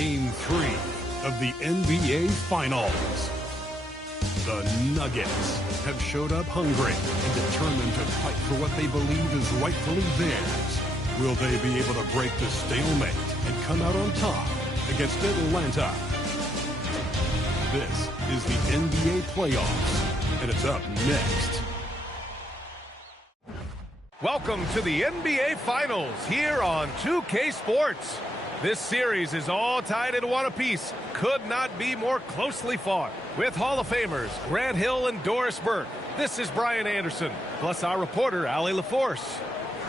Game 3 of the NBA Finals. The Nuggets have showed up hungry and determined to fight for what they believe is rightfully theirs. Will they be able to break the stalemate and come out on top against Atlanta? This is the NBA playoffs, and it's up next. Welcome to the NBA Finals here on 2K Sports. This series is all tied into one apiece. Could not be more closely fought. With Hall of Famers Grant Hill and Doris Burke, this is Brian Anderson, plus our reporter, Allie LaForce.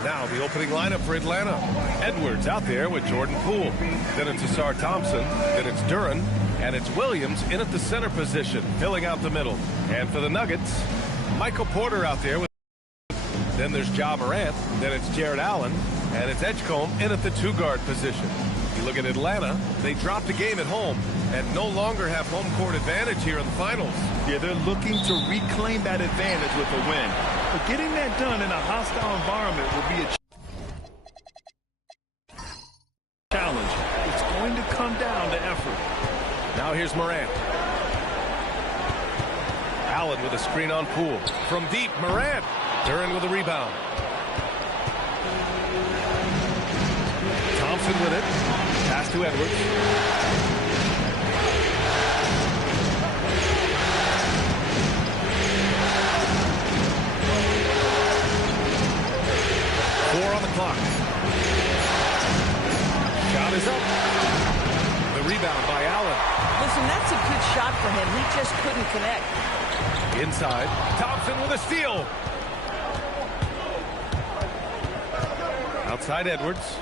Now the opening lineup for Atlanta. Edwards out there with Jordan Poole. Then it's Asar Thompson. Then it's Duren. And it's Williams in at the center position, filling out the middle. And for the Nuggets, Michael Porter out there with. Then there's Ja Morant. Then it's Jared Allen. And it's Edgecombe in at the two-guard position. You look at Atlanta, they dropped a game at home and no longer have home court advantage here in the finals. Yeah, they're looking to reclaim that advantage with a win. But getting that done in a hostile environment will be a challenge. It's going to come down to effort. Now here's Morant. Allen with a screen on Poole. From deep, Morant. Duren with a rebound. Thompson with it. Pass to Edwards. 4 on the clock. Shot is up. The rebound by Allen. Listen, that's a good shot for him. He just couldn't connect. Inside. Thompson with a steal. Outside Edwards.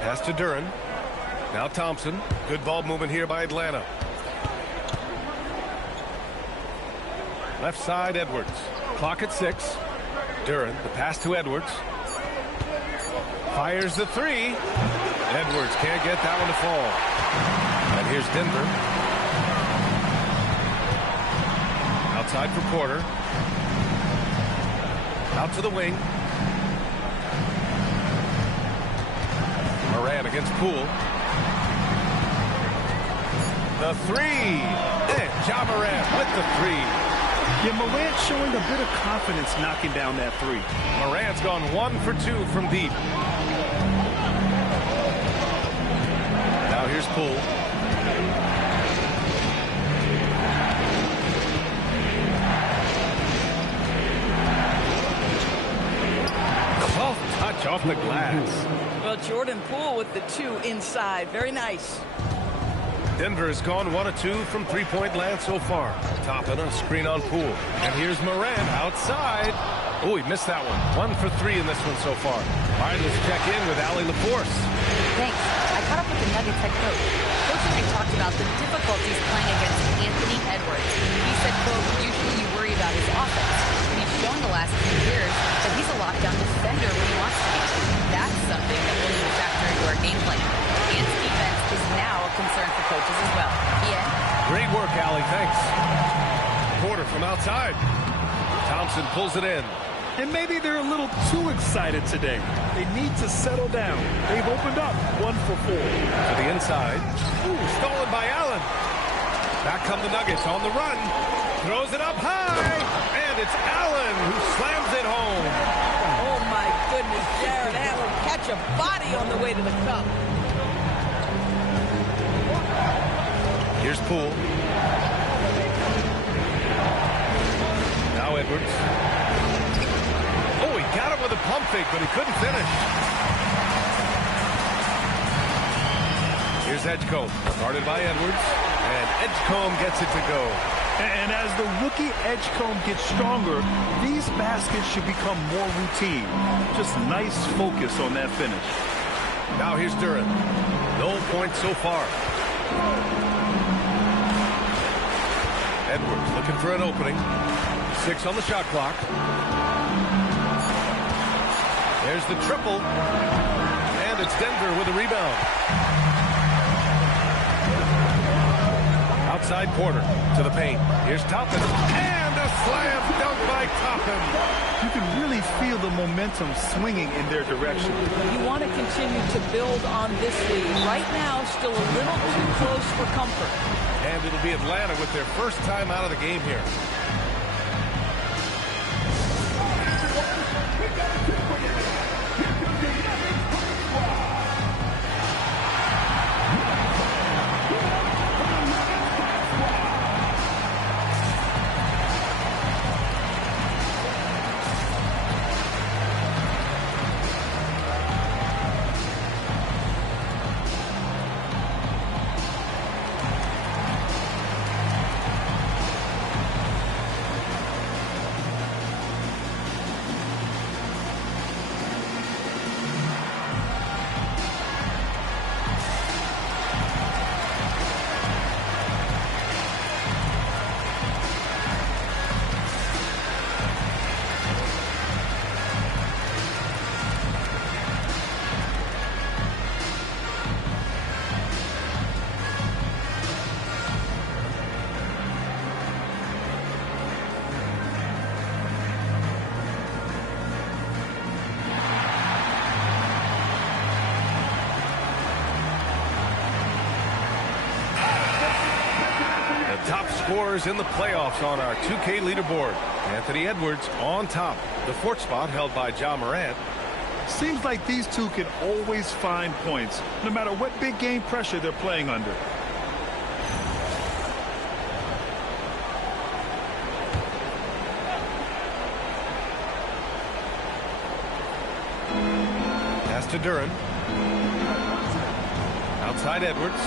Pass to Duren. Now Thompson. Good ball movement here by Atlanta. Left side Edwards. Clock at 6. Duren. The pass to Edwards. Fires the three. Edwards can't get that one to fall. And here's Denver. Outside for Porter. Out to the wing. Morant against Poole. The three. And Ja Morant with the three. Yeah, Morant showing a bit of confidence knocking down that three. Morant's gone 1 for 2 from deep. Now here's Poole. Touch off the glass. Well, Jordan Poole with the 2 inside. Very nice. Denver has gone 1 of 2 from three-point land so far. Toppin a screen on Poole. And here's Morant outside. Oh, he missed that one. 1 for 3 in this one so far. All right, let's check in with Allie LaForce. Thanks. I caught up with the Nuggets head coach. Coach and I talked about the difficulties playing against Anthony Edwards. He said, quote, usually you worry about his offense. And he's shown the last few years that he's a lockdown defender when he wants to be. That's something that will need to factor into our game plan. And defense is now a concern for coaches as well. Yeah. Great work, Allie. Thanks. Porter from outside. Thompson pulls it in. And maybe they're a little too excited today. They need to settle down. They've opened up 1 for 4. To the inside. Ooh, stolen by Allen. Back come the Nuggets on the run. Throws it up high. And it's Allen who slams it home. Oh, my goodness. Jared Allen catch a body on the way to the cup. Here's Poole. Now Edwards. Oh, he got it with a pump fake, but he couldn't finish. Here's Edgecombe. Guarded by Edwards. And Edgecombe gets it to go. And as the rookie Edgecombe gets stronger, these baskets should become more routine. Just nice focus on that finish. Now here's Duren. No points so far. Edwards looking for an opening. 6 on the shot clock. There's the triple. And it's Denver with a rebound. Outside Porter to the paint. Here's Toppin. And a slam dunk by Toppin. You can really feel the momentum swinging in their direction. You want to continue to build on this lead. Right now, still a little too close for comfort. And it'll be Atlanta with their first time out of the game here. Top scorers in the playoffs on our 2K leaderboard. Anthony Edwards on top. The fourth spot held by Ja Morant. Seems like these two can always find points, no matter what big game pressure they're playing under. Pass to Duran. Outside Edwards.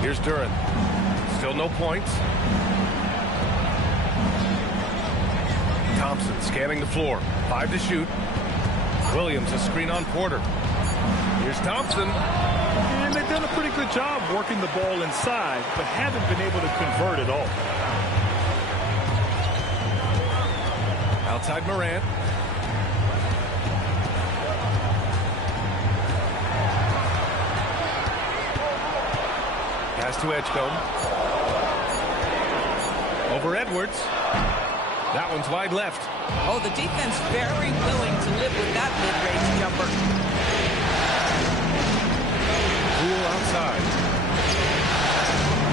Here's Duran. Still no points. Thompson scanning the floor. 5 to shoot. Williams a screen on Porter. Here's Thompson. And they've done a pretty good job working the ball inside, but haven't been able to convert at all. Outside Morant. Pass to Edgecombe. Over Edwards. That one's wide left. Oh, the defense very willing to live with that mid-range jumper. Poole outside.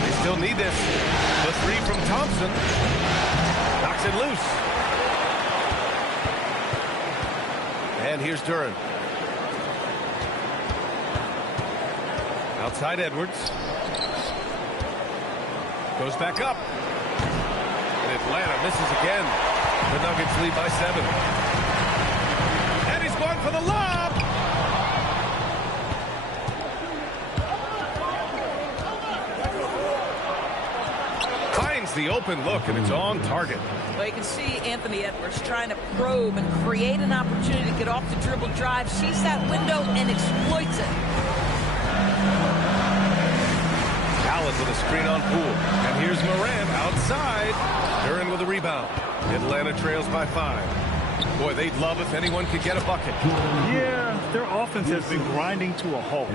They still need this. The three from Thompson. Knocks it loose. And here's Duran. Outside Edwards. Goes back up. And Atlanta misses again. The Nuggets lead by 7. And he's going for the lob. Finds the open look, and it's on target. Well, you can see Anthony Edwards trying to probe and create an opportunity to get off the dribble drive, sees that window, and exploits it. Allen with a screen on Poole. And here's Morant outside. Duran with a rebound. Atlanta trails by 5. Boy, they'd love if anyone could get a bucket. Yeah, their offense has been grinding to a halt.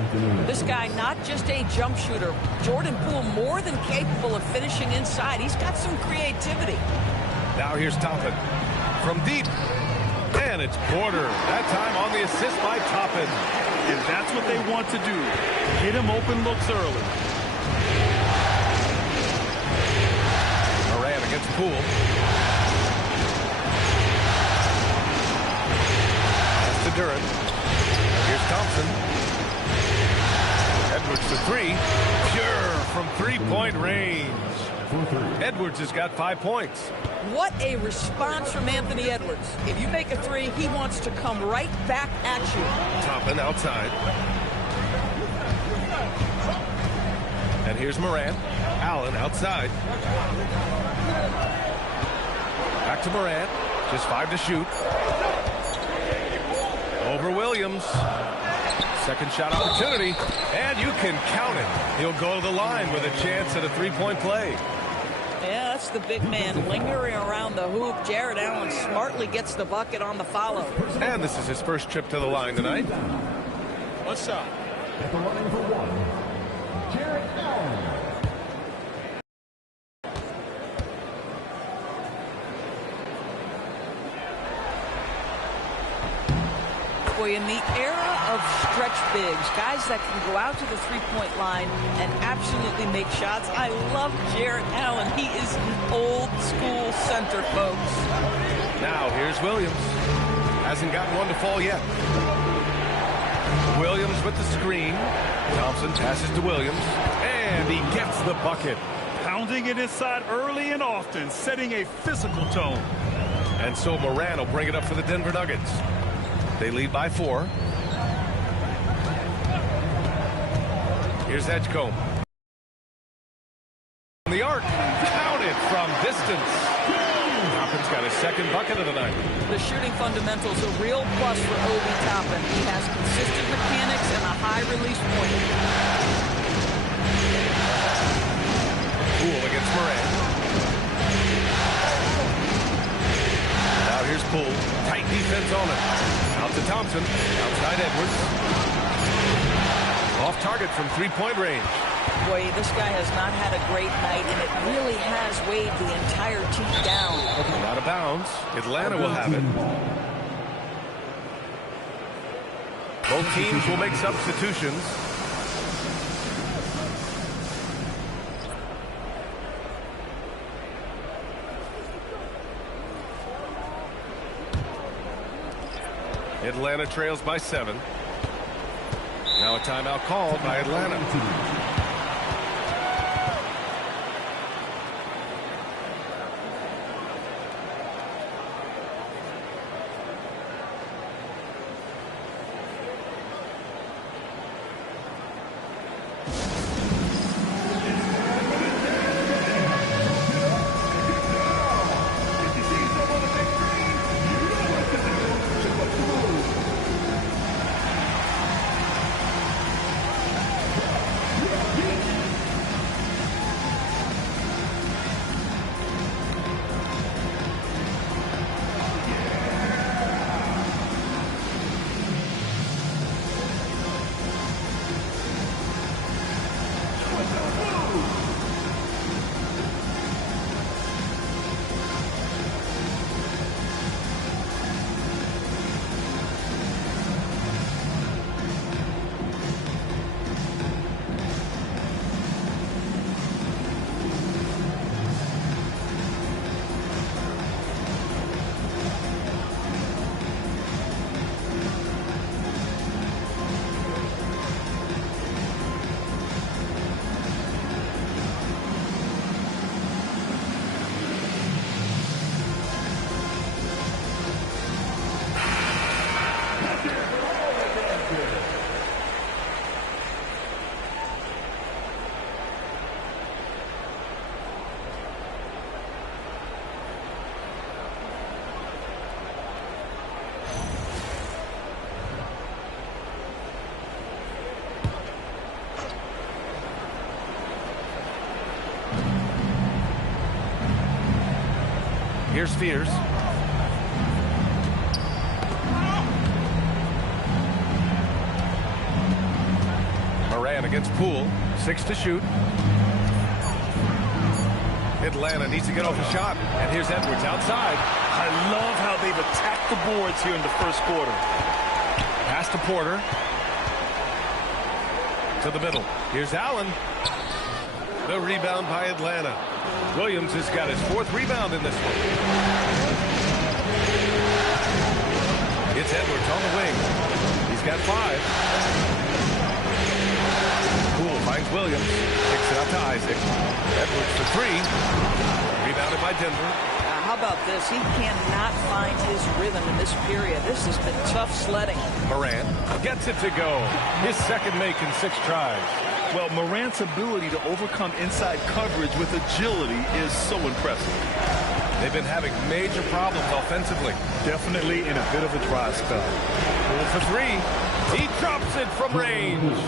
This guy, not just a jump shooter. Jordan Poole more than capable of finishing inside. He's got some creativity. Now here's Toppin. From deep. And it's Porter. That time on the assist by Toppin. And that's what they want to do. Hit him open looks early. Morant against Poole. Pass to Duran. Here's Thompson. Edwards for 3. Pure from three-point range. Edwards has got 5 points. What a response from Anthony Edwards. If you make a 3, he wants to come right back at you. Toppin outside. And here's Morant. Allen outside. Back to Morant. Just 5 to shoot. Over Williams. Second shot opportunity, and you can count it. He'll go to the line with a chance at a three-point play. Yeah, that's the big man lingering around the hoop. Jared Allen smartly gets the bucket on the follow. And this is his first trip to the line tonight. What's up? At the line for one, Jared Allen. Boy, in the era of stretch bigs, guys that can go out to the three-point line and absolutely make shots, I love Jared Allen. He is an old-school center, folks. Now, here's Williams. Hasn't gotten one to fall yet. Williams with the screen. Thompson passes to Williams, and he gets the bucket. Pounding it inside early and often, setting a physical tone. And so Moran will bring it up for the Denver Nuggets. They lead by 4. Here's Edgecombe. The arc, counted from distance. Toppin's got his second bucket of the night. The shooting fundamentals a real plus for Obi Toppin. He has consistent mechanics and a high release point. Poole against Moran. Now here's Poole. Tight defense on him. Out to Thompson. Outside Edwards. Off target from three-point range. Boy, this guy has not had a great night, and it really has weighed the entire team down. Out of bounds. Atlanta will have it. Both teams will make substitutions. Atlanta trails by 7. Now a timeout called by Atlanta. Here's Spears. Moran against Poole. 6 to shoot. Atlanta needs to get off a shot. And here's Edwards outside. I love how they've attacked the boards here in the first quarter. Pass to Porter. To the middle. Here's Allen. The rebound by Atlanta. Williams has got his 4th rebound in this one. It's Edwards on the wing. He's got 5. Poole finds Williams. Kicks it out to Isaac. Edwards for 3. Rebounded by Denver. How about this? He cannot find his rhythm in this period. This has been tough sledding. Moran gets it to go. His second make in 6 tries. Well, Morant's ability to overcome inside coverage with agility is so impressive. They've been having major problems offensively. Definitely in a bit of a dry spell. Poole for three. He drops it from range.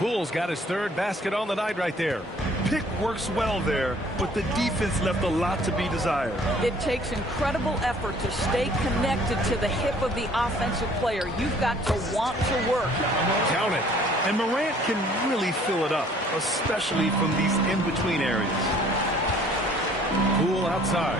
Poole's got his third basket on the night right there. Pick works well there, but the defense left a lot to be desired. It takes incredible effort to stay connected to the hip of the offensive player. You've got to want to work. Count it. And Morant can really fill it up, especially from these in-between areas. Poole outside.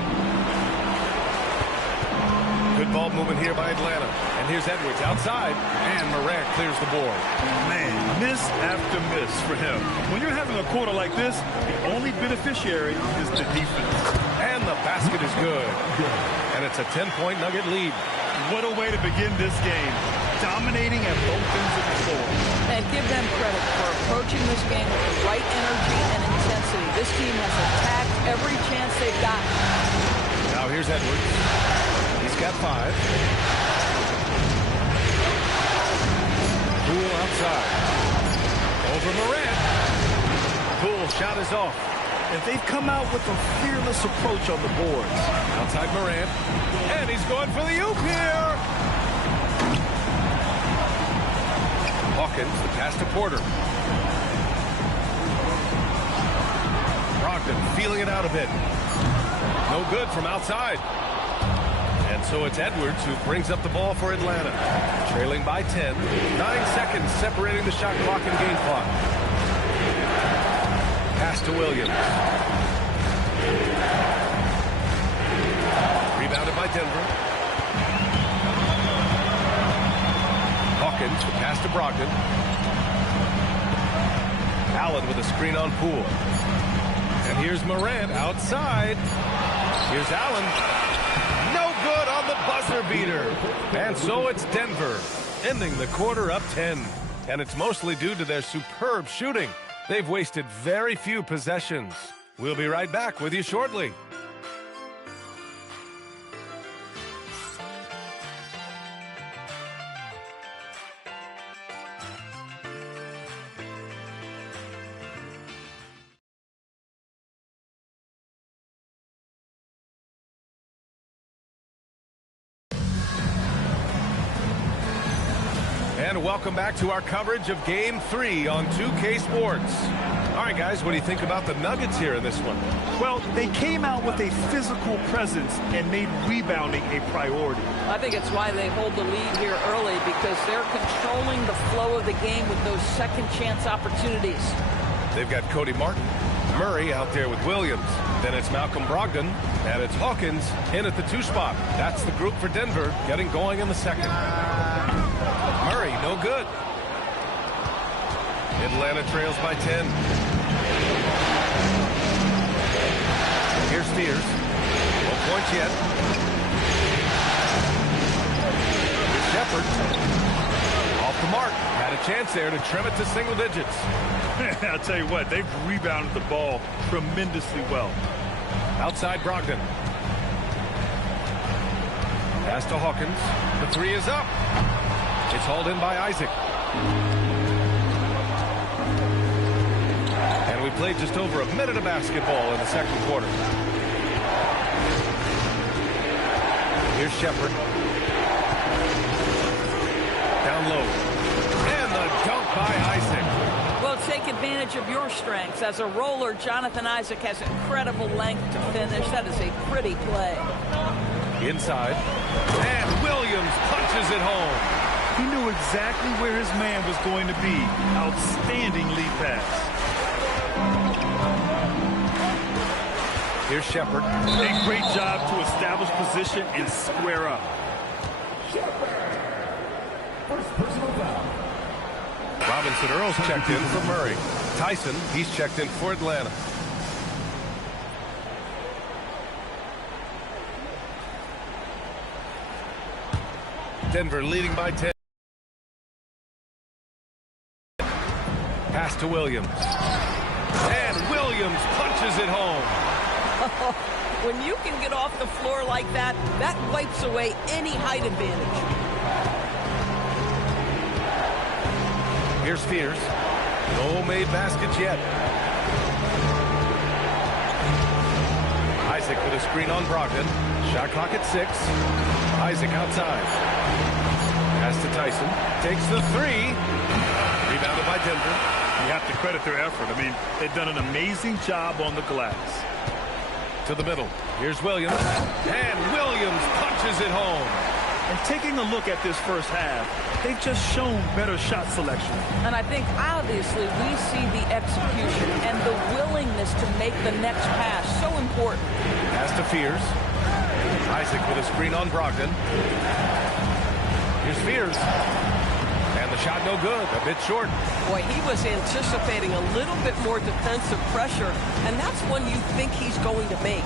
Good ball movement here by Atlanta. And here's Edwards outside. And Morant clears the board. Man, miss after miss for him. When you're having a quarter like this, the only beneficiary is the defense. And the basket is good. And it's a 10-point Nugget lead. What a way to begin this game. Dominating at both ends of the floor. And give them credit for approaching this game with the right energy and intensity. This team has attacked every chance they've got. Now here's Edwards. He's got 5. Poole outside. Over Morant. Poole's shot is off. And they've come out with a fearless approach on the boards. Outside Morant. And he's going for the oop here. Hawkins, the pass to Porter. Brogdon feeling it out a bit. No good from outside. And so it's Edwards who brings up the ball for Atlanta. Trailing by 10. 9 seconds separating the shot clock and game clock. Pass to Williams. Rebounded by Denver. Hawkins, the pass to Brogdon. Allen with a screen on Poole. And here's Morant outside. Here's Allen. No good on the buzzer beater. And so it's Denver, ending the quarter up 10. And it's mostly due to their superb shooting. They've wasted very few possessions. We'll be right back with you shortly. And welcome back to our coverage of Game 3 on 2K Sports. All right, guys, what do you think about the Nuggets here in this one? Well, they came out with a physical presence and made rebounding a priority. I think it's why they hold the lead here early, because they're controlling the flow of the game with those second chance opportunities. They've got Cody Martin, Murray out there with Williams. Then it's Malcolm Brogdon, and it's Hawkins in at the 2 spot. That's the group for Denver getting going in the second. Murray, no good. Atlanta trails by 10. Here's Spears. No points yet. Here's Shepard. Off the mark. Had a chance there to trim it to single digits. I'll tell you what, they've rebounded the ball tremendously well. Outside Brogdon. Pass to Hawkins. The 3 is up. It's hauled in by Isaac. And we played just over a minute of basketball in the second quarter. Here's Shepard. Down low. And the dunk by Isaac. Well, take advantage of your strengths. As a roller, Jonathan Isaac has incredible length to finish. That is a pretty play. Inside. And Williams punches it home. He knew exactly where his man was going to be. Outstanding lead pass. Here's Shepard. A great job to establish position and square up. First personal foul. Robinson Earls checked in for Murray. Tyson, he's checked in for Atlanta. Denver leading by 10. Pass to Williams. And Williams punches it home. When you can get off the floor like that, that wipes away any height advantage. Here's Spears. No made baskets yet. Isaac with a screen on Brogdon. Shot clock at 6. Isaac outside. Pass to Tyson. Takes the 3. Rebounded by Denver. You have to credit their effort. I mean, they've done an amazing job on the glass. To the middle. Here's Williams. And Williams punches it home. And taking a look at this first half, they've just shown better shot selection. And I think, obviously, we see the execution and the willingness to make the next pass so important. Pass to Fears. Isaac with a screen on Brogdon. Here's Fears. And the shot no good. A bit short. Boy, he was anticipating a little bit more defensive pressure, and that's one you think he's going to make.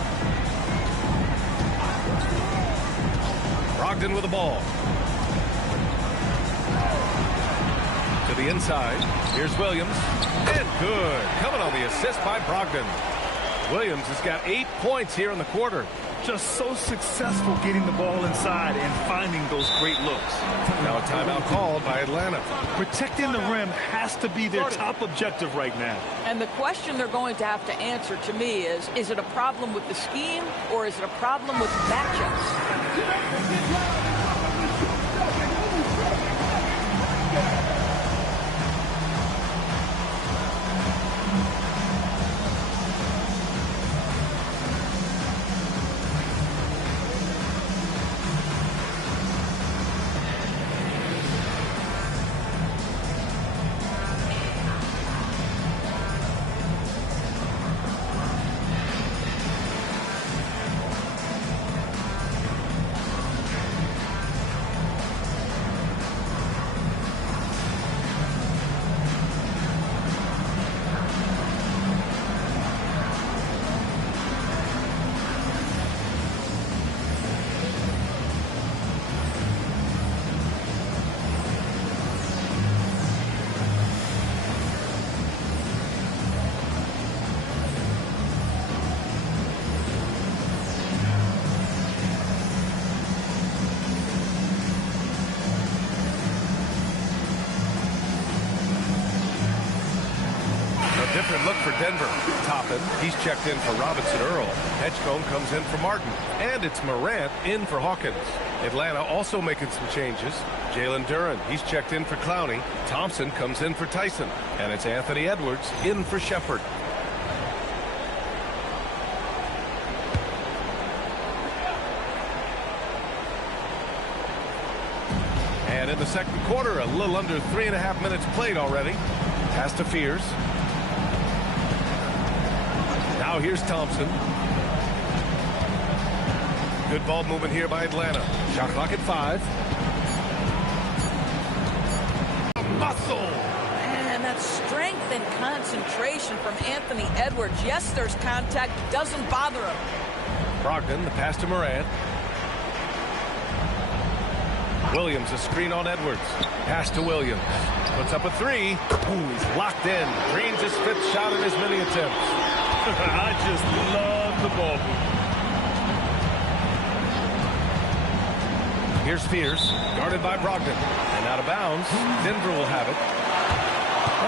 Brogdon with the ball. To the inside. Here's Williams. And good. Coming on the assist by Brogdon. Williams has got 8 points here in the quarter. Just so successful getting the ball inside and finding those great looks. Now a timeout called by Atlanta. Protecting the rim has to be their top objective right now. And the question they're going to have to answer to me is it a problem with the scheme or is it a problem with matchups? Different look for Denver. Toppin, he's checked in for Robinson Earl. Edgecombe comes in for Martin. And it's Morant in for Hawkins. Atlanta also making some changes. Jalen Duren, he's checked in for Clowney. Thompson comes in for Tyson. And it's Anthony Edwards in for Shepard. And in the second quarter, a little under 3.5 minutes played already. Pass to Fears. Now here's Thompson. Good ball movement here by Atlanta. Shot clock at 5. Muscle. And that strength and concentration from Anthony Edwards. Yes, there's contact. Doesn't bother him. Brogdon, the pass to Morant. Williams, a screen on Edwards. Pass to Williams. Puts up a 3. Ooh, he's locked in. Drains his 5th shot in as many attempts. I just love the ball movement. Here's Fears, guarded by Brogdon. And out of bounds, Denver will have it.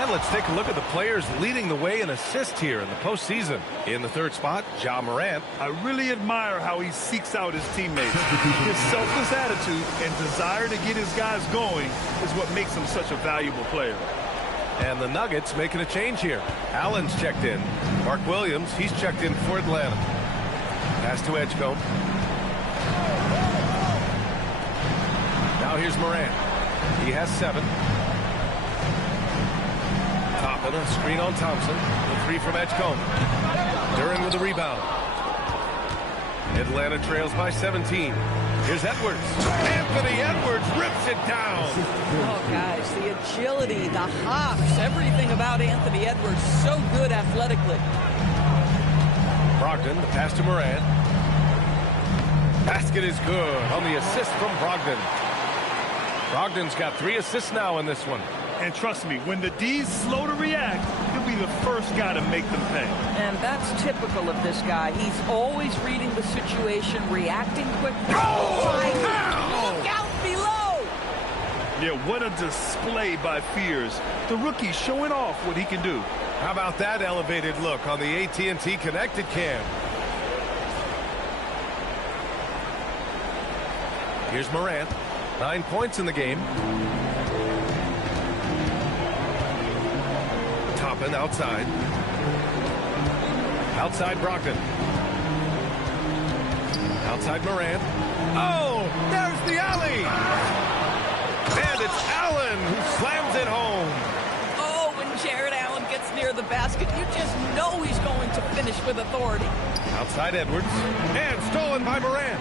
And let's take a look at the players leading the way in assists here in the postseason. In the 3rd spot, Ja Morant. I really admire how he seeks out his teammates. His selfless attitude and desire to get his guys going is what makes him such a valuable player. And the Nuggets making a change here. Allen's checked in. Mark Williams, he's checked in for Atlanta. Pass to Edgecombe. Now here's Morant. He has 7. Toppin, a screen on Thompson. The 3 from Edgecombe. Duren with the rebound. Atlanta trails by 17. Here's Edwards. Anthony Edwards rips it down. Oh, guys, the agility, the hops, everything about Anthony Edwards, so good athletically. Brogdon, the pass to Morant. Basket is good on the assist from Brogdon. Brogdon's got 3 assists now in this one. And trust me, when the D's slow to react, he'll be the first guy to make them pay. And that's typical of this guy. He's always reading the situation, reacting quickly. Look out below! Yeah, what a display by Fears. The rookie showing off what he can do. How about that elevated look on the AT&T connected cam? Here's Morant. 9 points in the game. Toppin outside. Outside Brogdon. Outside Morant. Oh, there's the alley. And it's Allen who slams it home. Oh, when Jared Allen gets near the basket, you just know he's going to finish with authority. Outside Edwards. And stolen by Morant.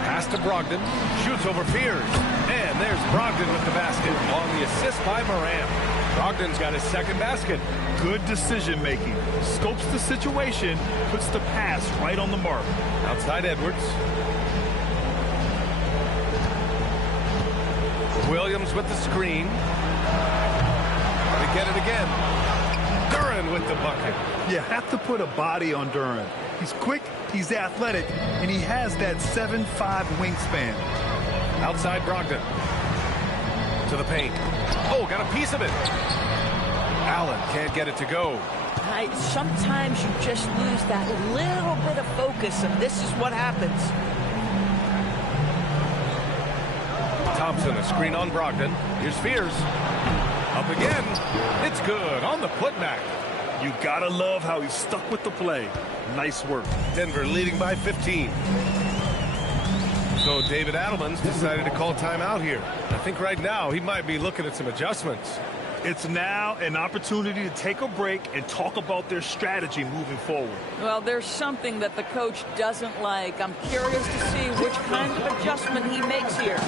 Pass to Brogdon. Shoots over Fears. And there's Brogdon with the basket on the assist by Morant. Brogdon's got his second basket. Good decision making. Scopes the situation, puts the pass right on the mark. Outside Edwards. Williams with the screen. They get it again. Duran with the bucket. You have to put a body on Duran. He's quick, he's athletic, and he has that 7'5" wingspan. Outside Brogdon. To the paint. Oh, got a piece of it. Allen can't get it to go. Sometimes you just lose that little bit of focus, and this is what happens. Thompson, a screen on Brogdon. Here's Fears. Up again. It's good on the putback. You gotta love how he stuck with the play. Nice work. Denver leading by 15. So David Adelman's decided to call timeout here. I think right now he might be looking at some adjustments. It's now an opportunity to take a break and talk about their strategy moving forward. Well, there's something that the coach doesn't like. I'm curious to see which kind of adjustment he makes here.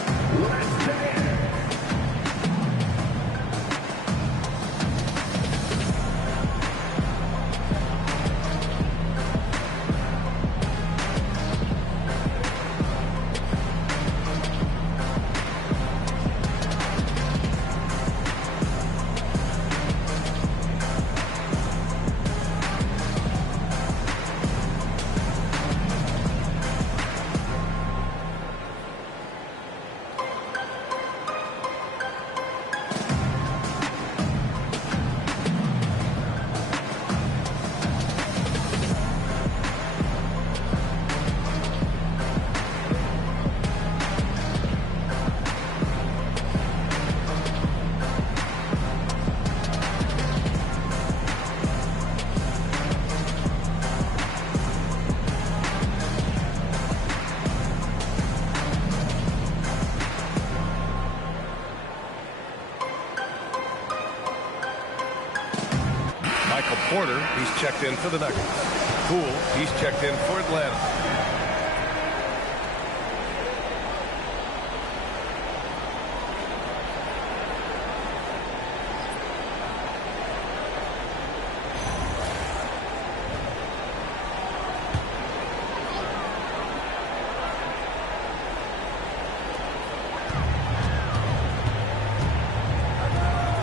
Porter, he's checked in for the Nuggets. Poole, he's checked in for Atlanta.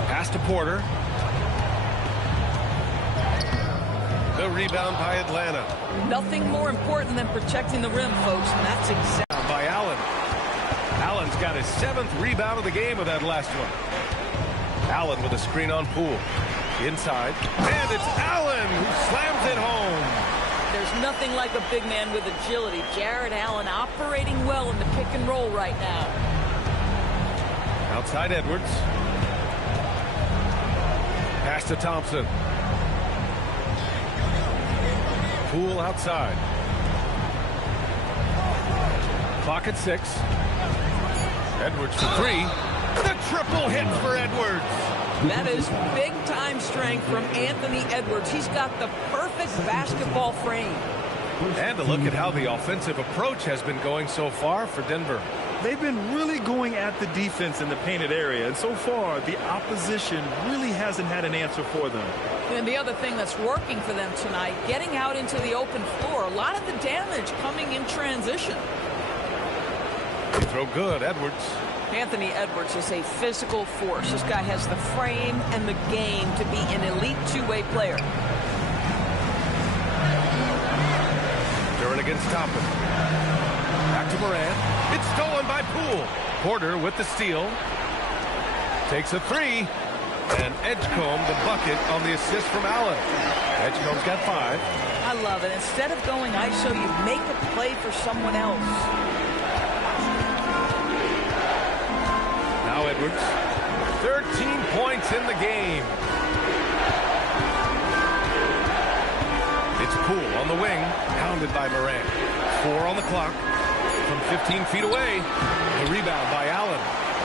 Pass to Porter. The rebound by Atlanta. Nothing more important than protecting the rim, folks, and that's exactly by Allen. Allen's got his 7th rebound of the game with that last one. Allen with a screen on Poole. Inside. And it's Allen who slams it home. There's nothing like a big man with agility. Jared Allen operating well in the pick and roll right now. Outside Edwards. Pass to Thompson. Poole outside. Clock at 6. Edwards for 3. The triple hit for Edwards. That is big-time strength from Anthony Edwards. He's got the perfect basketball frame. And a look at how the offensive approach has been going so far for Denver. They've been really going at the defense in the painted area, and so far the opposition really hasn't had an answer for them. And the other thing that's working for them tonight, getting out into the open floor. A lot of the damage coming in transition. They throw good, Edwards. Anthony Edwards is a physical force. This guy has the frame and the game to be an elite two-way player. Duran against Toppin. Back to Morant. It's stolen by Poole. Porter with the steal. Takes a 3. And Edgecombe the bucket on the assist from Allen. Edgecombe's got 5. I love it. Instead of going ISO, you make a play for someone else. Edwards. 13 points in the game. It's Poole on the wing, pounded by Morant. 4 on the clock. From 15 feet away, the rebound by Allen.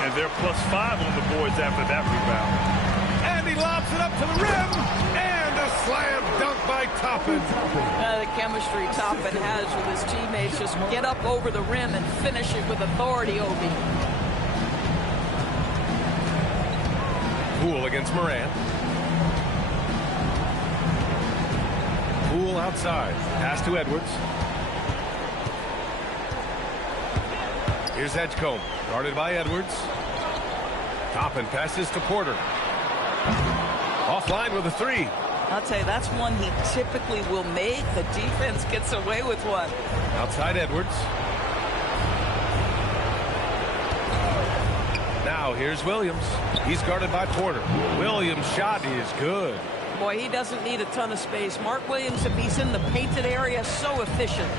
And they're +5 on the boards after that rebound. And he lobs it up to the rim. And a slam dunk by Toppin. The chemistry Toppin has with his teammates. Just get up over the rim and finish it with authority, Obi. Poole against Morant. Poole outside. Pass to Edwards. Here's Edgecombe. Guarded by Edwards. Toppin passes to Porter. Offline with a 3. I'll tell you, that's one he typically will make. The defense gets away with one. Outside Edwards. Now here's Williams. He's guarded by Porter. Williams' shot is good. Boy, he doesn't need a ton of space. Mark Williams, if he's in the painted area, so efficient.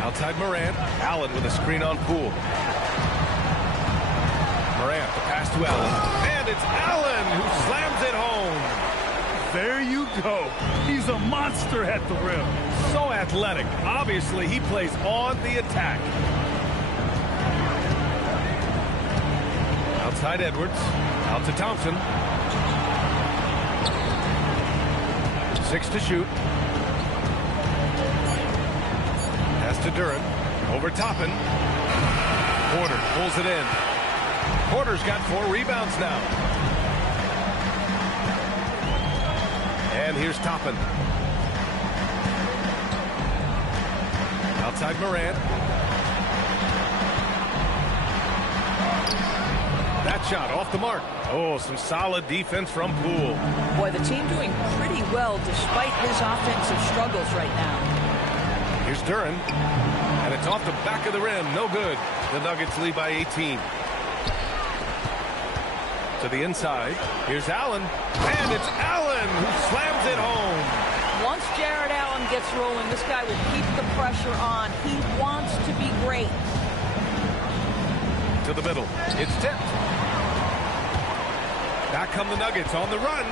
Outside Morant. Allen with a screen on Poole. Morant, the pass to Allen. And it's Allen who slams it home. There you go. He's a monster at the rim. So athletic. Obviously, he plays on the attack. Outside Edwards. Out to Thompson. 6 to shoot. Pass to Duren. Over Toppin. Porter pulls it in. Porter's got 4 rebounds now. And here's Toppin. Outside Morant. That shot off the mark. Oh, some solid defense from Poole. Boy, the team doing pretty well despite his offensive struggles right now. Here's Duren. And it's off the back of the rim. No good. The Nuggets lead by 18. To the inside. Here's Allen. And it's Allen who slams it home. Once Jared Allen gets rolling, this guy will keep the pressure on. He wants to be great. To the middle. It's tipped. Back come the Nuggets on the run.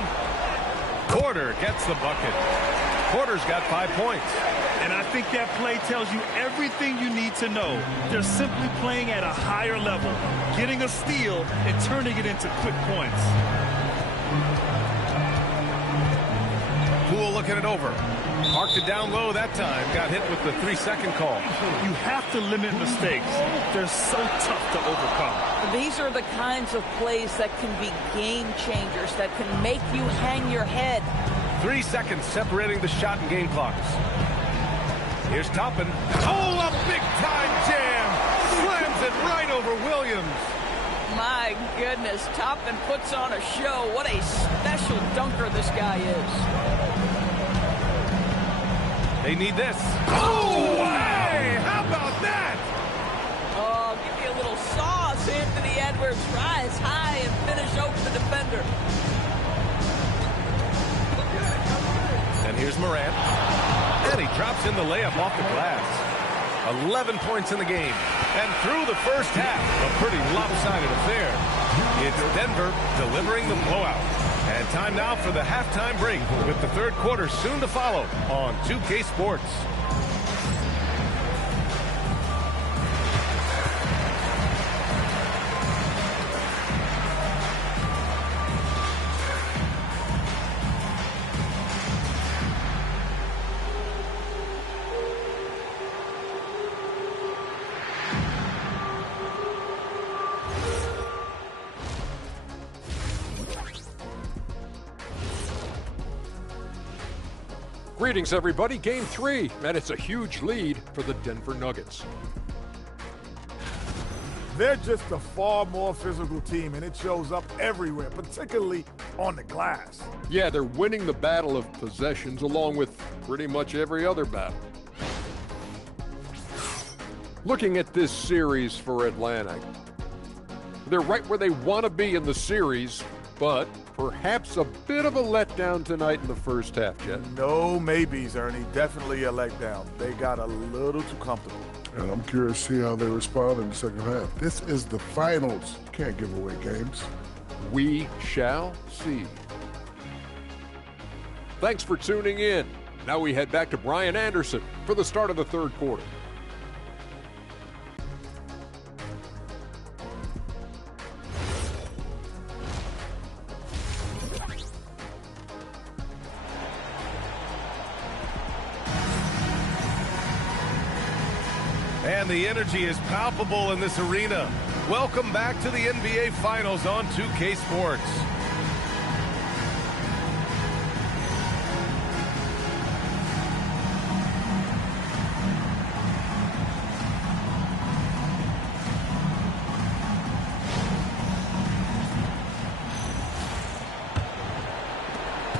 Porter gets the bucket. Porter's got 5 points. And I think that play tells you everything you need to know. They're simply playing at a higher level, getting a steal and turning it into quick points. Poole looking it over. Marked it down low that time. Got hit with the 3-second call. You have to limit mistakes. They're so tough to overcome. These are the kinds of plays that can be game changers, that can make you hang your head. 3 seconds separating the shot and game clocks. Here's Toppin. Oh, a big-time jam! Slams it right over Williams. My goodness, Toppin puts on a show. What a special dunker this guy is. They need this. Oh, hey! How about that? Oh, give me a little sauce, Anthony Edwards. Rise high and finish over the defender. And here's Morant. And he drops in the layup off the glass. 11 points in the game. And through the first half, a pretty lopsided affair. It's Denver delivering the blowout. And time now for the halftime break, with the third quarter soon to follow on 2K Sports. Greetings, everybody. Game 3, and it's a huge lead for the Denver Nuggets. They're just a far more physical team, and it shows up everywhere, particularly on the glass. Yeah, they're winning the battle of possessions along with pretty much every other battle. Looking at this series for Atlanta, they're right where they want to be in the series, but perhaps a bit of a letdown tonight in the first half, Jet. No maybes, Ernie. Definitely a letdown. They got a little too comfortable. And I'm curious to see how they respond in the second half. This is the finals. You can't give away games. We shall see. Thanks for tuning in. Now we head back to Brian Anderson for the start of the third quarter. And the energy is palpable in this arena. Welcome back to the NBA Finals on 2K Sports.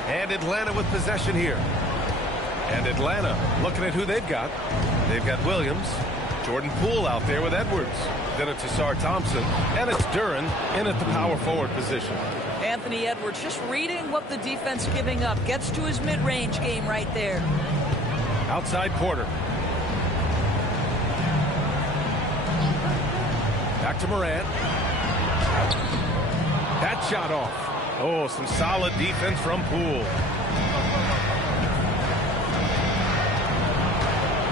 And Atlanta with possession here. And Atlanta looking at who they've got. They've got Williams. Jordan Poole out there with Edwards. Then it's Tayshaun Thompson. And it's Duren in at the power forward position. Anthony Edwards just reading what the defense giving up. Gets to his mid-range game right there. Outside Porter. Back to Morant. That shot off. Oh, some solid defense from Poole.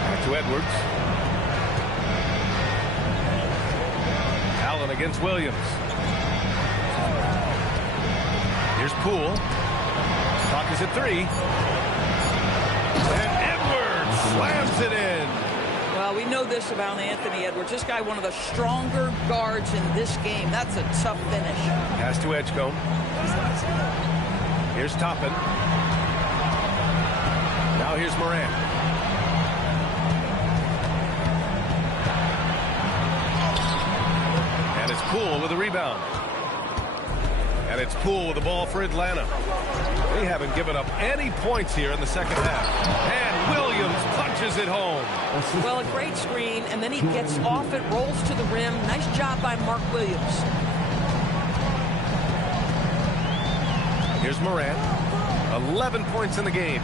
Back to Edwards. Allen against Williams. Here's Poole. Clock is at 3. And Edwards slams it in. Well, we know this about Anthony Edwards. This guy, one of the stronger guards in this game. That's a tough finish. Pass to Edgecombe. Here's Toppin. Now here's Morant. And it's Poole with a rebound. And it's Poole with the ball for Atlanta. They haven't given up any points here in the second half. And Williams punches it home. Well, a great screen, and then he gets off it, rolls to the rim. Nice job by Mark Williams. Here's Morant. 11 points in the game.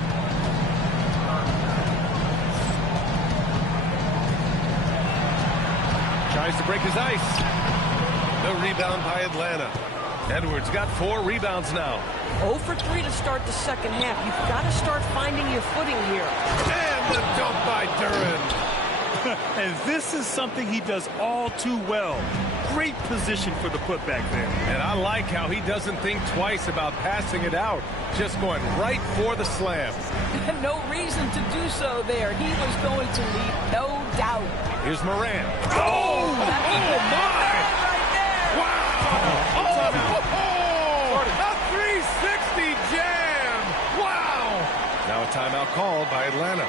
Tries to break his ice. No rebound by Atlanta. Edwards got 4 rebounds now. 0 for 3 to start the second half. You've got to start finding your footing here. And the dunk by Duren. And this is something he does all too well. Great position for the putback there. And I like how he doesn't think twice about passing it out. Just going right for the slam. No reason to do so there. He was going to leave, no doubt. Here's Morant. Oh my! Right there. Wow! Oh, a 360 jam! Wow! Now a timeout called by Atlanta.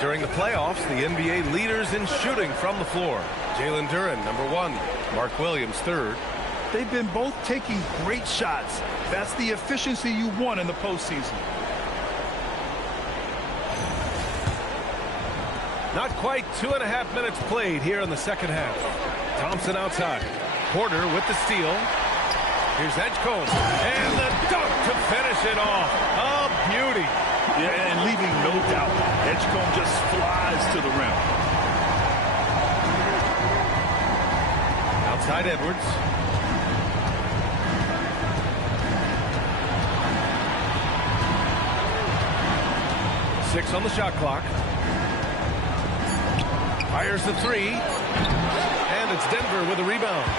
During the playoffs, the NBA leaders in shooting from the floor. Jalen Duren, number 1. Mark Williams, 3rd. They've been both taking great shots. That's the efficiency you want in the postseason. Not quite 2.5 minutes played here in the second half. Thompson outside. Porter with the steal. Here's Edgecombe. And the dunk to finish it off. A beauty. Yeah, and leaving no doubt. Edgecombe just flies to the rim. Outside Edwards. Six on the shot clock. Fires the three. And it's Denver with a rebound.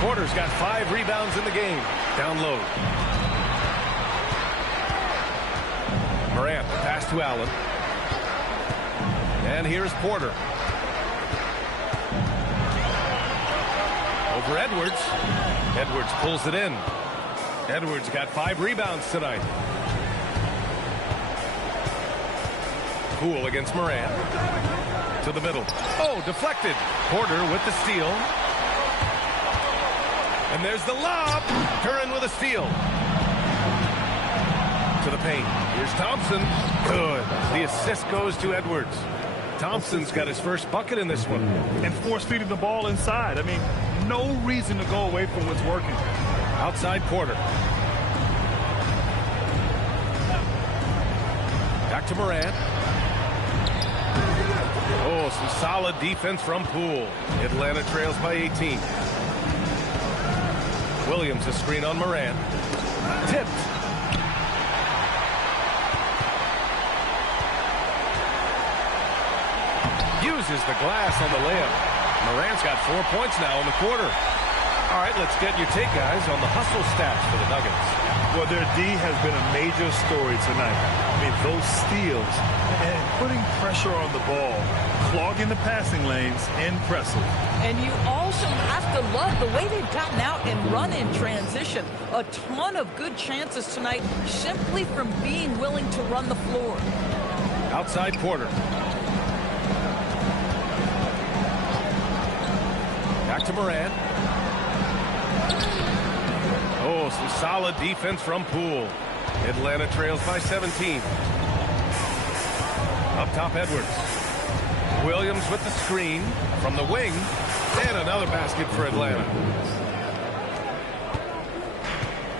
Porter's got 5 rebounds in the game. Down low. Morant, the pass to Allen. And here's Porter. Over Edwards. Edwards pulls it in. Edwards got 5 rebounds tonight. Poole against Morant. To the middle. Oh, deflected. Porter with the steal. And there's the lob. Curran with a steal. To the paint. Here's Thompson. Good. The assist goes to Edwards. Thompson's got his first bucket in this one. And force feeding the ball inside. I mean, no reason to go away from what's working. Outside Porter. Back to Morant. Oh, some solid defense from Poole. Atlanta trails by 18. Williams a screen on Morant. Tipped. Uses the glass on the layup. Morant's got 4 points now in the quarter. All right, let's get your take, guys, on the hustle stats for the Nuggets. Well, their D has been a major story tonight. I mean, those steals and putting pressure on the ball, clogging the passing lanes, impressive. And you also have to love the way they've gotten out and run in transition. A ton of good chances tonight simply from being willing to run the floor. Outside Porter. Back to Morant. Oh, some solid defense from Poole. Atlanta trails by 17. Up top, Edwards. Williams with the screen from the wing. And another basket for Atlanta.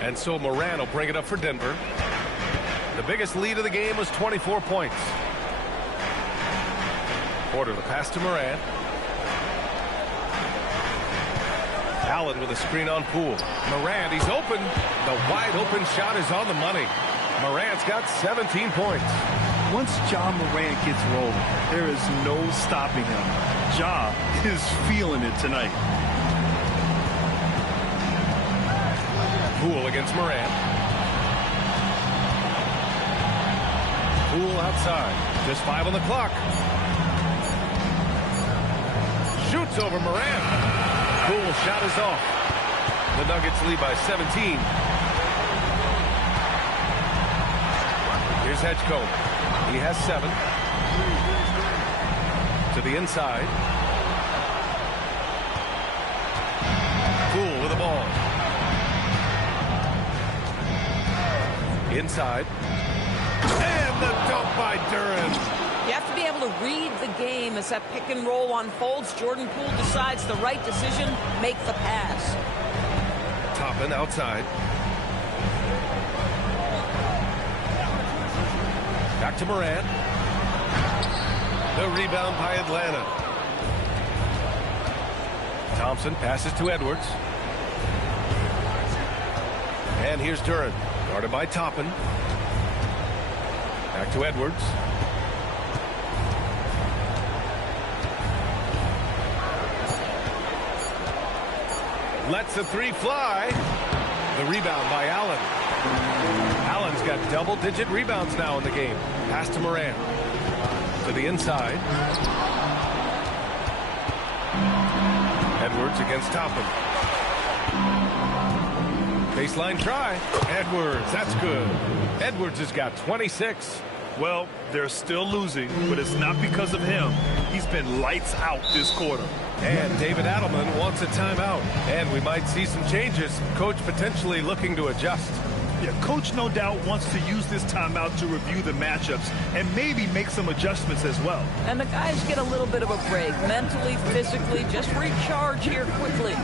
And so Morant will bring it up for Denver. The biggest lead of the game was 24 points. Porter, the pass to Morant. Allen with a screen on Poole. Morant, he's open. The wide open shot is on the money. Morant's got 17 points. Once John Morant gets rolling, there is no stopping him. Ja is feeling it tonight. Poole against Morant. Poole outside. Just 5 on the clock. Shoots over Morant. Poole shot is off. The Nuggets lead by 17. Here's Edgecombe. He has 7. To the inside. Poole with the ball. Inside. And the dunk by Duran. You have to be able to read the game as that pick and roll unfolds. Jordan Poole decides the right decision, make the pass. Toppin outside. Back to Morant. The rebound by Atlanta. Thompson passes to Edwards. And here's Duran, guarded by Toppin. Back to Edwards. Lets the three fly. The rebound by Allen. Allen's got double-digit rebounds now in the game. Pass to Morant. To the inside. Edwards against Toppin. Baseline try. Edwards, that's good. Edwards has got 26. Well, they're still losing, but it's not because of him. He's been lights out this quarter. And David Adelman wants a timeout. And we might see some changes. Coach potentially looking to adjust. Yeah, Coach no doubt wants to use this timeout to review the matchups and maybe make some adjustments as well. And the guys get a little bit of a break, mentally, physically, just recharge here quickly.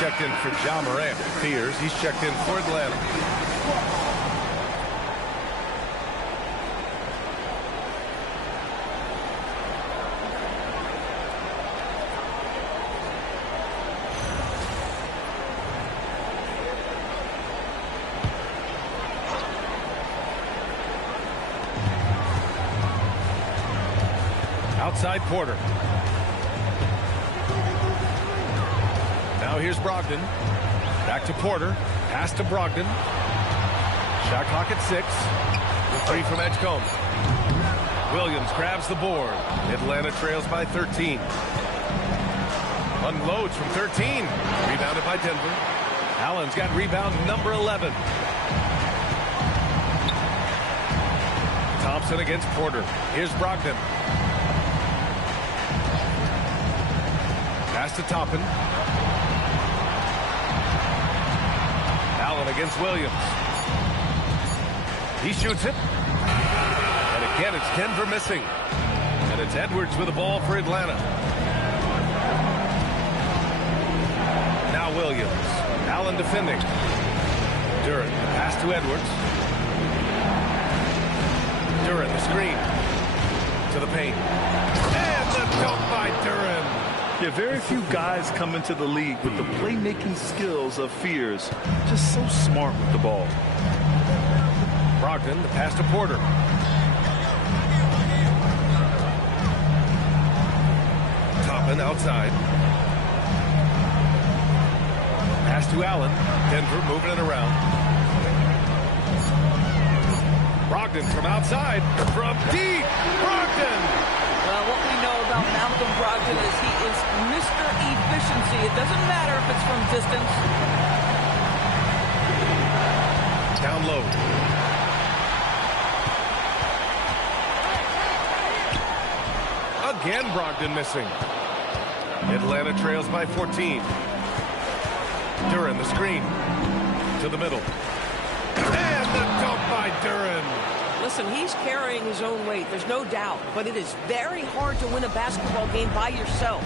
checked in for Ja Morant. Fears, he's checked in for Atlanta. Outside Porter. Now here's Brogdon. Back to Porter. Pass to Brogdon. Shot clock at 6. The three from Edgecombe. Williams grabs the board. Atlanta trails by 13. Unloads from 13. Rebounded by Denver. Allen's got rebound number 11. Thompson against Porter. Here's Brogdon. Pass to Toppin. Allen against Williams. He shoots it. And again, it's Denver missing. And it's Edwards with the ball for Atlanta. Now Williams. Allen defending. Duren, the pass to Edwards. Duren, the screen. To the paint. And the dunk by Duren. Yeah, very few guys come into the league with the playmaking skills of Fears. Just so smart with the ball. Brogdon, the pass to Porter. Toppin outside. Pass to Allen. Denver moving it around. Brogdon from outside. From deep. Brogdon. Well, what we know about Malcolm Brogdon is he is Mr. Efficiency. It doesn't matter if it's from distance. Down low. Again, Brogdon missing. Atlanta trails by 14. Duren, the screen. To the middle. And the dunk by Duren. Listen, he's carrying his own weight. There's no doubt. But it is very hard to win a basketball game by yourself.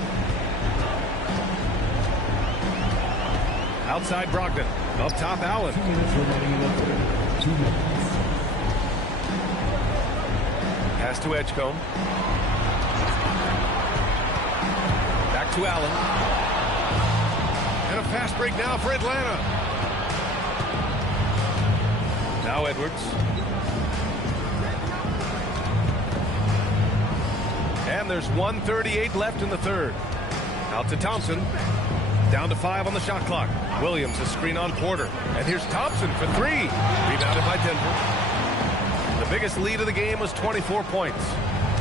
Outside Brogdon. Up top, Allen. 2 minutes remaining in the third. 2 minutes. Pass to Edgecombe. Back to Allen. And a fast break now for Atlanta. Now Edwards. And there's 1:38 left in the third. Out to Thompson. Down to 5 on the shot clock. Williams, a screen on Porter. And here's Thompson for 3. Rebounded by Denver. The biggest lead of the game was 24 points.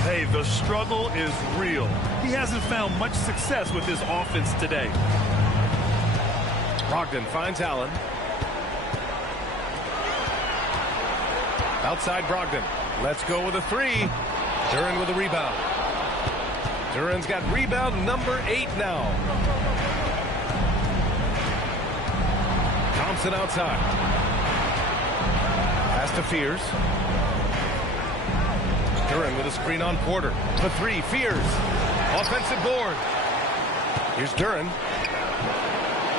Hey, the struggle is real. He hasn't found much success with his offense today. Brogdon finds Allen. Outside Brogdon. Let's go with a 3. Duren with a rebound. Duren's got rebound number 8 now. Thompson outside. Pass to Fears. Duren with a screen on Porter. The 3, Fears. Offensive board. Here's Duren.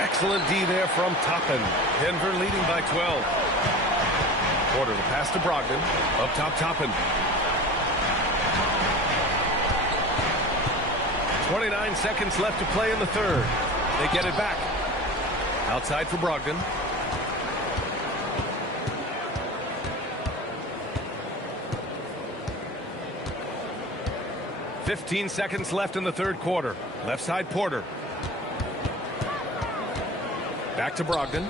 Excellent D there from Toppin. Denver leading by 12. Porter, the pass to Brogdon. Up top, Toppin. 29 seconds left to play in the third. They get it back. Outside for Brogdon. "15 seconds left in the third quarter. Left side Porter. Back to Brogdon.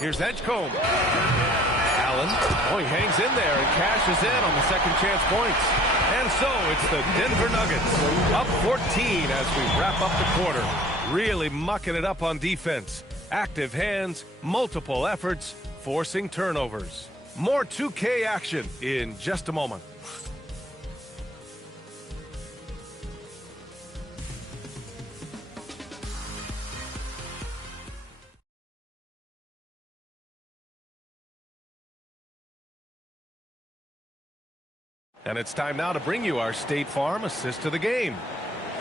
Here's Edgecombe. Allen. Oh, he hangs in there and cashes in on the second chance points. And so it's the Denver Nuggets up 14 as we wrap up the quarter. Really mucking it up on defense. Active hands, multiple efforts, forcing turnovers. More 2K action in just a moment. And it's time now to bring you our State Farm assist to the game.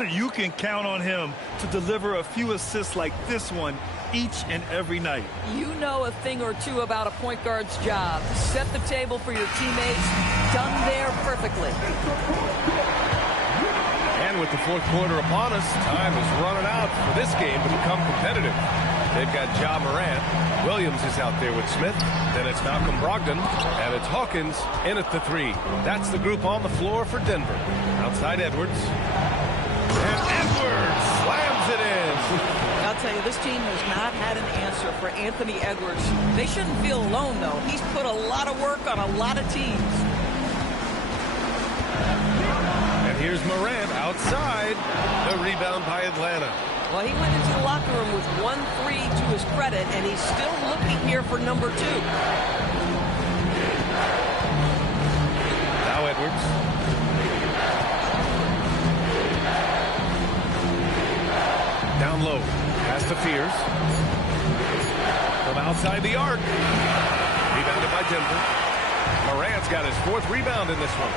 You can count on him to deliver a few assists like this one each and every night. You know a thing or two about a point guard's job. Set the table for your teammates. Done there perfectly. And with the fourth quarter upon us, time is running out for this game to become competitive. They've got Ja Morant. Williams is out there with Smith. Then it's Malcolm Brogdon. And it's Hawkins in at the three. That's the group on the floor for Denver. Outside Edwards. And Edwards slams it in. I'll tell you, this team has not had an answer for Anthony Edwards. They shouldn't feel alone, though. He's put a lot of work on a lot of teams. And here's Morant outside. The rebound by Atlanta. Well, he went into the locker room with 1-3 to his credit, and he's still looking here for number 2. Now Edwards. Down low. Pass to Fears. From outside the arc. Rebounded by Denver. Morant's got his 4th rebound in this one.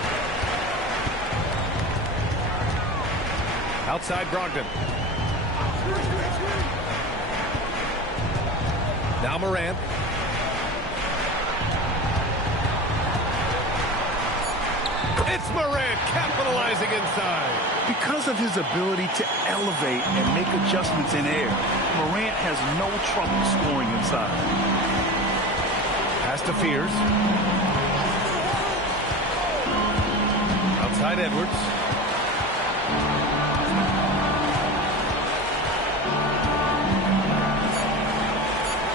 Outside Brogdon. Now Morant. It's Morant capitalizing inside. Because of his ability to elevate and make adjustments in air, Morant has no trouble scoring inside. Pass to Fears. Outside Edwards.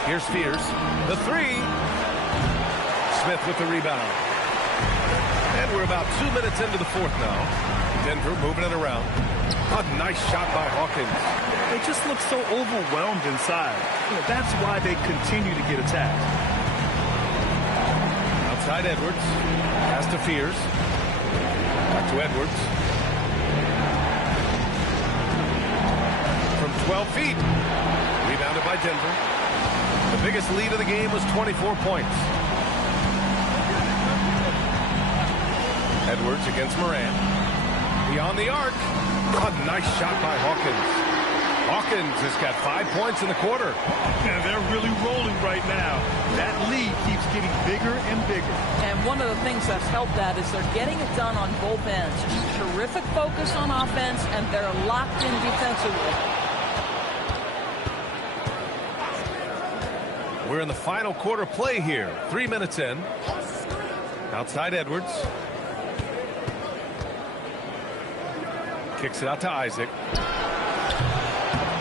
Here's Fears. The 3. Smith with the rebound. And we're about 2 minutes into the fourth now. Denver moving it around. A nice shot by Hawkins. They just look so overwhelmed inside. That's why they continue to get attacked. Outside Edwards. Pass to Fears. Back to Edwards. From 12 feet. Rebounded by Denver. The biggest lead of the game was 24 points. Edwards against Morant. Beyond the arc. A nice shot by Hawkins. Hawkins has got 5 points in the quarter. And they're really rolling right now. That lead keeps getting bigger and bigger. And one of the things that's helped that is they're getting it done on both ends. Terrific focus on offense, and they're locked in defensively. We're in the final quarter play here. 3 minutes in. Outside Edwards. Kicks it out to Isaac.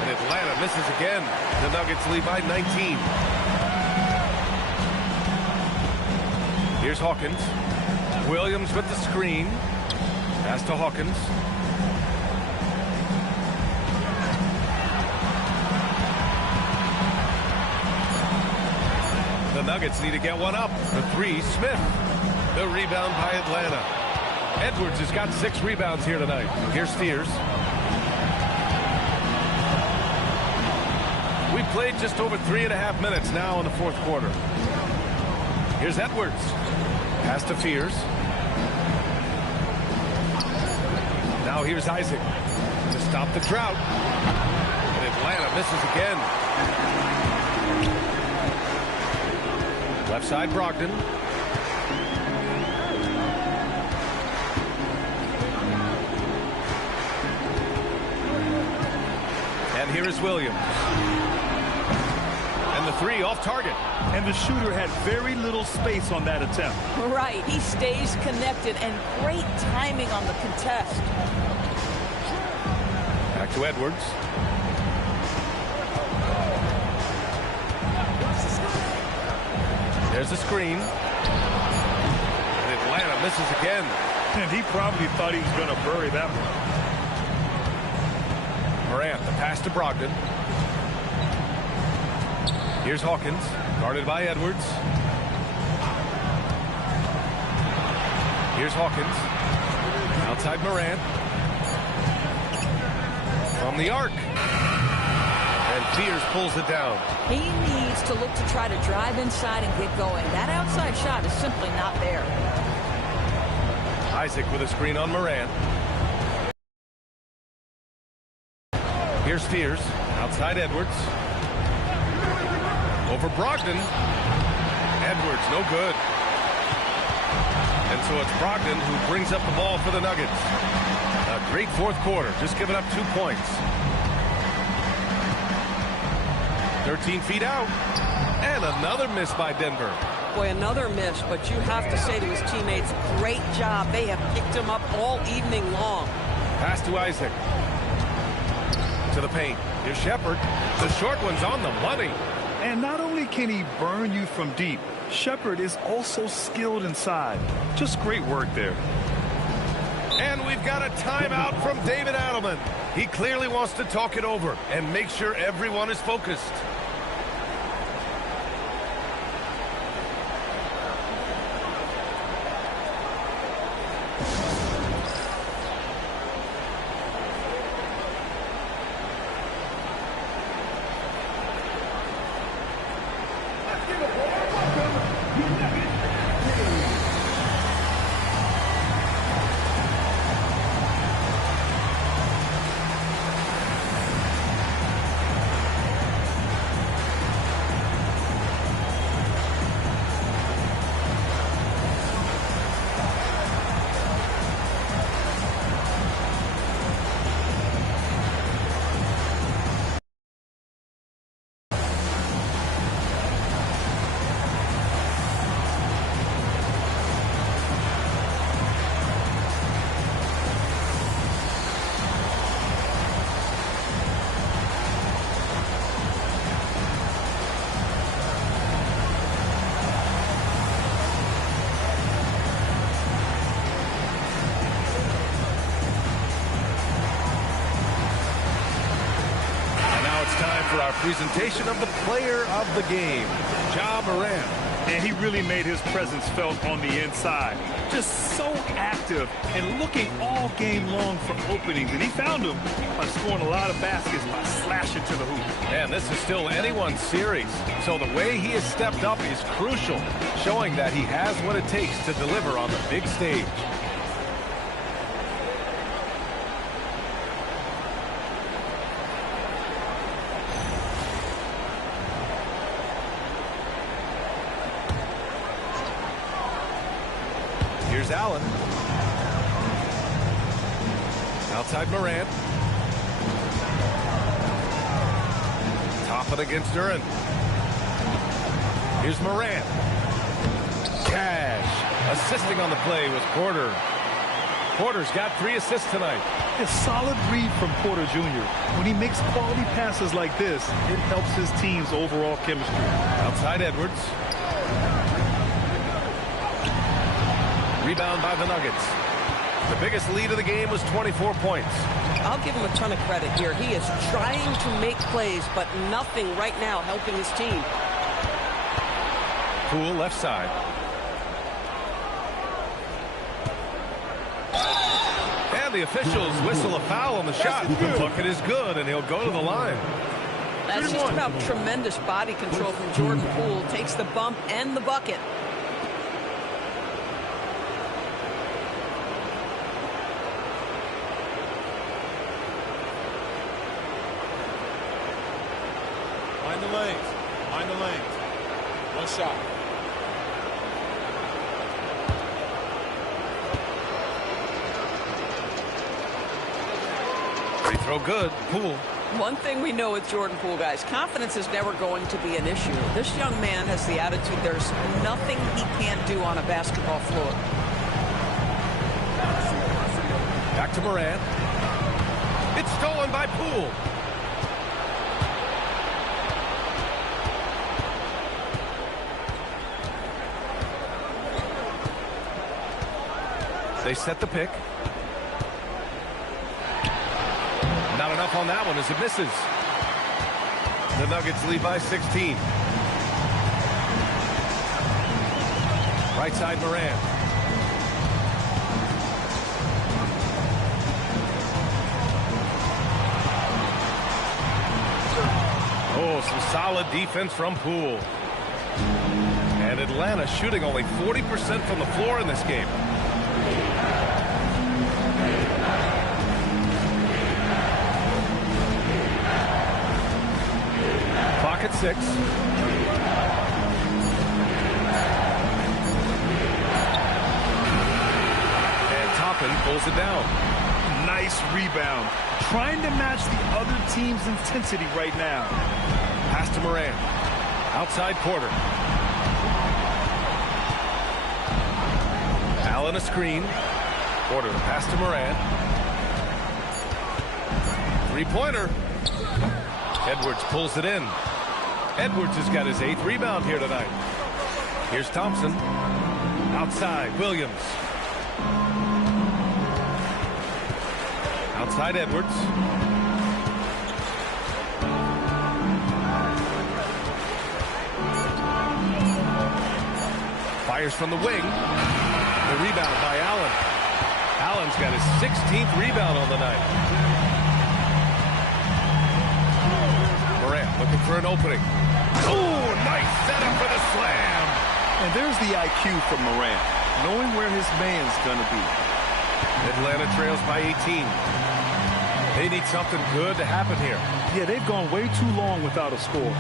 And Atlanta misses again. The Nuggets lead by 19. Here's Hawkins. Williams with the screen. Pass to Hawkins. The Nuggets need to get one up. The 3, Smith. The rebound by Atlanta. Edwards has got 6 rebounds here tonight. Here's Fears. We played just over 3.5 minutes now in the fourth quarter. Here's Edwards. Pass to Fears. Now here's Isaac to stop the drought. And Atlanta misses again. Left side Brogdon. And here is Williams. And the 3 off target. And the shooter had very little space on that attempt. Right. He stays connected, and great timing on the contest. Back to Edwards. There's the screen. And Atlanta misses again. And he probably thought he was going to bury that one. Morant, the pass to Brogdon. Here's Hawkins, guarded by Edwards. Here's Hawkins. Outside Morant. From the arc. And Fears pulls it down. He needs to look to try to drive inside and get going. That outside shot is simply not there. Isaac with a screen on Morant. Here's Spears. Outside Edwards. Over Brogdon. Edwards, no good. And so it's Brogdon who brings up the ball for the Nuggets. A great fourth quarter, just giving up 2 points. 13 feet out. And another miss by Denver. Boy, another miss, but you have to say to his teammates, great job. They have picked him up all evening long. Pass to Isaac. To the paint. Here's Shepard. The short one's on the money. And not only can he burn you from deep, Shepard is also skilled inside. Just great work there. And we've got a timeout from David Adelman. He clearly wants to talk it over and make sure everyone is focused. For our presentation of the player of the game, Ja Morant. And he really made his presence felt on the inside. Just so active and looking all game long for openings. And he found them by scoring a lot of baskets by slashing to the hoop. And this is still anyone's series. So the way he has stepped up is crucial, showing that he has what it takes to deliver on the big stage. Here's Allen. Outside Morant. Top it against Duran. Here's Morant. Cash. Assisting on the play was Porter. Porter's got 3 assists tonight. A solid read from Porter Jr. When he makes quality passes like this, it helps his team's overall chemistry. Outside Edwards. Rebound by the Nuggets. The biggest lead of the game was 24 points. I'll give him a ton of credit here. He is trying to make plays, but nothing right now helping his team. Poole left side. And the officials whistle a foul on the shot. The bucket is good, and he'll go to the line. That's just about tremendous body control from Jordan Poole. Takes the bump and the bucket. Mind the lanes. Mind the lanes. One shot. Free throw good. Poole. One thing we know with Jordan Poole, guys, confidence is never going to be an issue. This young man has the attitude there's nothing he can't do on a basketball floor. Back to Morant. It's stolen by Poole. They set the pick. Not enough on that one as it misses. The Nuggets lead by 16. Right side Morant. Oh, some solid defense from Poole. And Atlanta shooting only 40% from the floor in this game. 6. And Toppin pulls it down. Nice rebound. Trying to match the other team's intensity right now. Pass to Moran. Outside Porter. Allen a screen. Porter pass to Moran. Three-pointer. Edwards pulls it in. Edwards has got his 8th rebound here tonight. Here's Thompson. Outside, Williams. Outside Edwards. Fires from the wing. The rebound by Allen. Allen's got his 16th rebound on the night. Morant looking for an opening. Oh, nice setup for the slam. And there's the IQ from Morant, knowing where his man's going to be. Atlanta trails by 18. They need something good to happen here. Yeah, they've gone way too long without a score.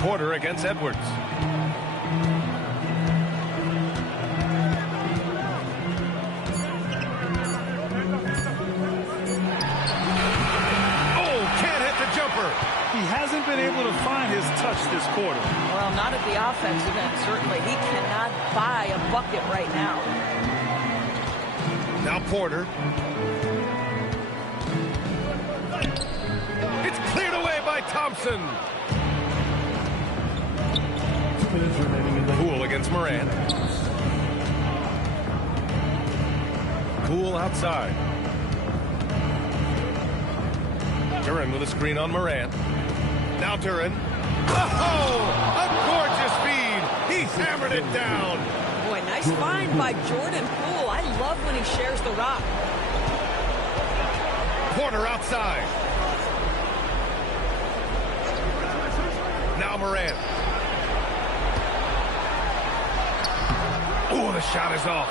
Porter against Edwards. Oh, can't hit the jumper. He hasn't been able to find his touch this quarter. Well, not at the offensive end, certainly. He cannot buy a bucket right now. Now Porter. It's cleared away by Thompson. Poole against Moran. Poole outside. Duran with a screen on Moran. Now Duran. Oh, a gorgeous feed. He hammered it down. Boy, nice find by Jordan Poole. I love when he shares the rock. Porter outside. Now Moran. Oh, the shot is off.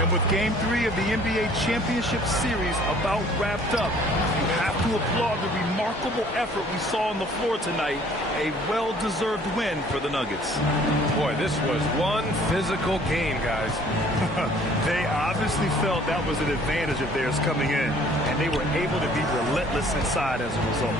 And with Game 3 of the NBA Championship Series about wrapped up, you have to applaud the remarkable effort we saw on the floor tonight. A well-deserved win for the Nuggets. Boy, this was one physical game, guys. They obviously felt that was an advantage of theirs coming in, and they were able to be relentless inside as a result.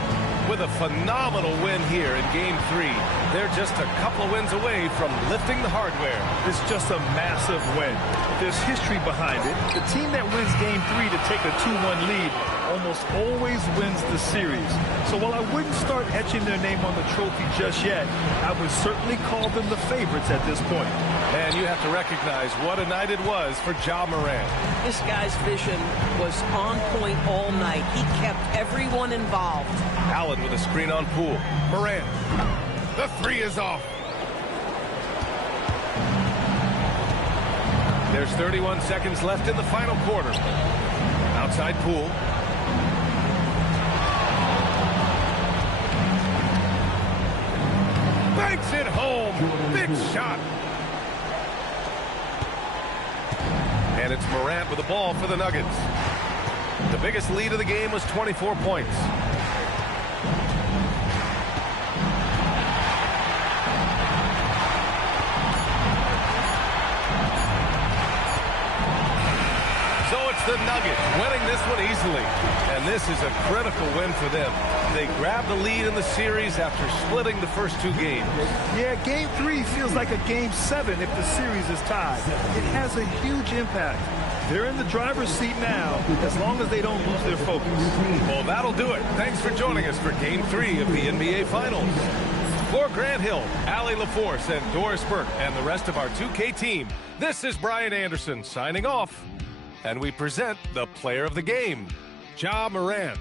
With a phenomenal win here in Game 3, they're just a couple of wins away from lifting the hardware. It's just a massive win. There's history behind it. The team that wins Game 3 to take a 2-1 lead almost always wins the series. So while I wouldn't start etching their name on the trophy just yet, I would certainly call them the favorites at this point. And you have to recognize what a night it was for Ja Morant. This guy's vision was on point all night. He kept everyone involved. Allen with a screen on Poole. Morant. The three is off. There's 31 seconds left in the final quarter. Outside Poole. Banks it home. Big shot. And it's Morant with the ball for the Nuggets. The biggest lead of the game was 24 points. The Nuggets winning this one easily, and this is a critical win for them. They grabbed the lead in the series after splitting the first two games. Yeah, Game 3 feels like a Game 7 if the series is tied. It has a huge impact. They're in the driver's seat now, as long as they don't lose their focus. Well, that'll do it. Thanks for joining us for Game 3 of the NBA Finals. For Grant Hill, Allie LaForce, and Doris Burke, and the rest of our 2K team, this is Brian Anderson signing off. And we present the player of the game, Ja Morant.